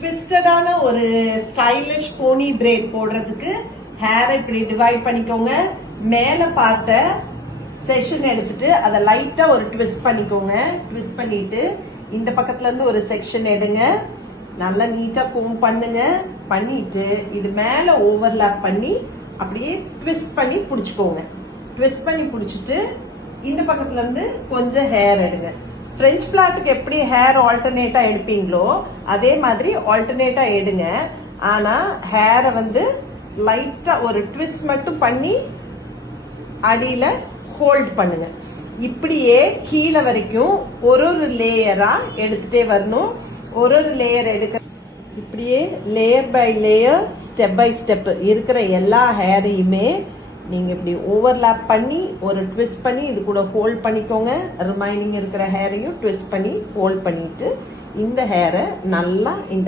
ட்விஸ்டடான ஒரு stylish Fani bright போடுறதுக்கு ஹேரை இப்படி டிவைட் பண்ணிக்கோங்க. மேல பார்த்த செக்ஷன் எடுத்துட்டு அதை லைட்டா ஒரு ட்விஸ்ட் பண்ணிக்கோங்க. ட்விஸ்ட் பண்ணிட்டு இந்த பக்கத்துல இருந்து ஒரு செக்ஷன் எடுங்க. நல்லா நீட்டா கோம் பண்ணுங்க. பண்ணிட்டு இது மேல ஓவர்லாப் பண்ணி அப்படியே ட்விஸ்ட் பண்ணி பிடிச்சிக்கோங்க. ட்விஸ்ட் பண்ணி பிடிச்சிட்டு இந்த பக்கத்துல இருந்து கொஞ்சம் ஹேர் எடுங்க. ஃப்ரெஞ்ச் பிளாட்டுக்கு எப்படி ஹேர் ஆல்டர்னேட்டா எடுப்பீங்களோ அதே மாதிரி ஆல்டர்னேட்டா எடுங்க. ஆனா ஹேரை லைட்டா ஒரு ட்விஸ்ட் மட்டும் பண்ணி அடியில ஹோல்ட் பண்ணுங்க. இப்படியே கீழே வரைக்கும் ஒரு லேயரா எடுத்துட்டே வரணும். ஒரு லேயர் எடுக்க இப்படியே layer by layer step by step இருக்கிற எல்லா ஹேரையுமே நீங்க இப்படி ஓவர்லாப் பண்ணி ஒரு ட்விஸ்ட் பண்ணி இது கூட ஹோல்ட் பண்ணிக்கோங்க. ரிமைனிங் இருக்கிற ஹேரையும் ட்விஸ்ட் பண்ணி ஹோல்ட் பண்ணிட்டு இந்த ஹேரை நல்லா இந்த